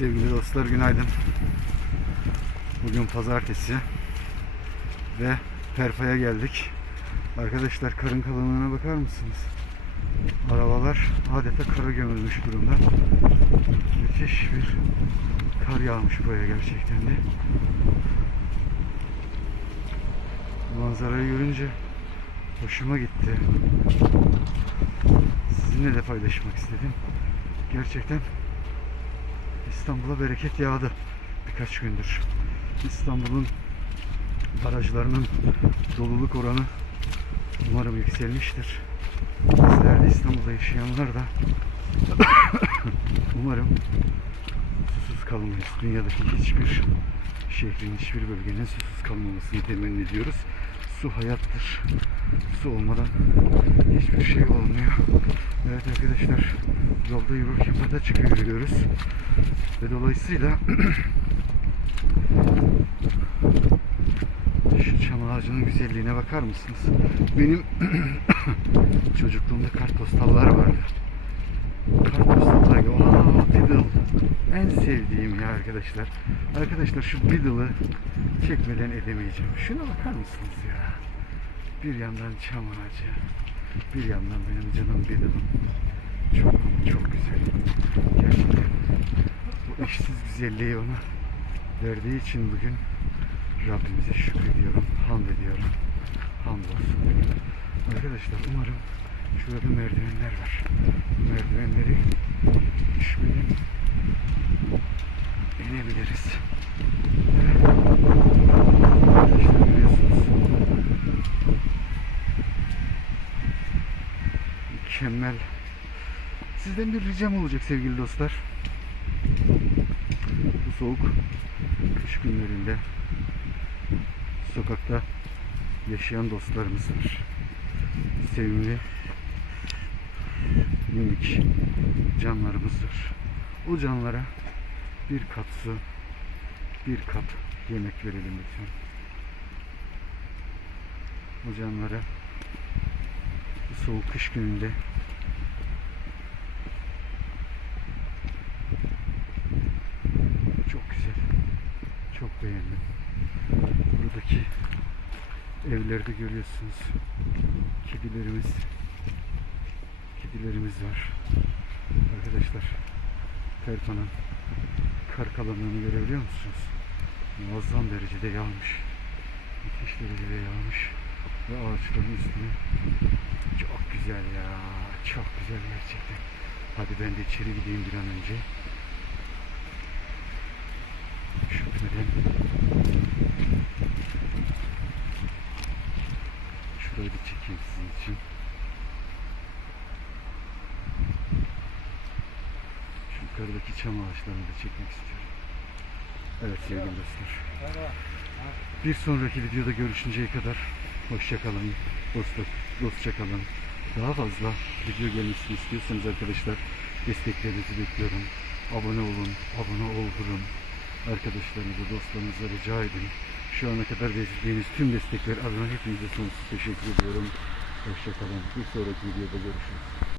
Sevgili dostlar günaydın. Bugün pazartesi ve Perfa'ya geldik. Arkadaşlar karın kalınlığına bakar mısınız? Arabalar adeta kara gömülmüş durumda. Müthiş bir kar yağmış buraya gerçekten de. Manzarayı görünce hoşuma gitti. Sizinle de paylaşmak istedim. Gerçekten İstanbul'a bereket yağdı birkaç gündür. İstanbul'un barajlarının doluluk oranı umarım yükselmiştir. Bizler de İstanbul'da yaşayanlar da umarım susuz kalmayız. Dünyadaki hiçbir şehrin, hiçbir bölgenin susuz kalmamasını temenni ediyoruz. Su hayattır. Su olmadan hiçbir şey olmuyor. Evet arkadaşlar yolda yürürken pata çıkıyor yürüyoruz. Ve dolayısıyla şu çam ağacının güzelliğine bakar mısınız? Benim çocukluğumda kartpostallar vardı. Kartpostallar gibi. Aa Beatle. En sevdiğim ya arkadaşlar. Arkadaşlar şu Beatle'ı çekmeden edemeyeceğim. Şuna bakar mısınız ya? Bir yandan çam ağacı. Bir yandan benim canım Beatle'ım. Çok çok güzel. Gerçekten bu eşsiz güzelliği ona verdiği için bugün Rabbimize şükrediyorum, hamd ediyorum. Hamdolsun. Arkadaşlar umarım şurada merdivenler var. Merdivenleri düşmeden inebiliriz. Arkadaşlar görüyorsunuz. Mükemmel. Sizden bir ricam olacak sevgili dostlar. Bu soğuk kış günlerinde sokakta yaşayan dostlarımız var. Sevimli minik canlarımız var. O canlara bir kap su, bir kap yemek verelim lütfen. O canlara soğuk kış gününde çok güzel. Çok beğendim. Buradaki evlerde görüyorsunuz. Kedilerimiz kedilerimiz var. Arkadaşlar Perpa'nın kar kalınlığını görebiliyor musunuz? Muazzam derecede yağmış. Müthiş derecede yağmış. Ve ağaçların üstüne çok güzel ya. Çok güzel gerçekten. Hadi ben de içeri gideyim bir an önce. Üşütmeden Şurayı da çekeyim sizin için. Şu yukarıdaki çam ağaçlarını da çekmek istiyorum. Evet sevgili dostlar. Bir sonraki videoda görüşünceye kadar hoşçakalın, dostluk, dostça kalın. Daha fazla video gelmesini istiyorsanız arkadaşlar desteklerinizi bekliyorum. Abone olun, abone oldurun. Arkadaşlarınıza, dostlarınıza rica edin. Şu ana kadar verdiğiniz tüm destekler adına hepinize sonsuz teşekkür ediyorum. Hoşçakalın. Bir sonraki videoda görüşürüz.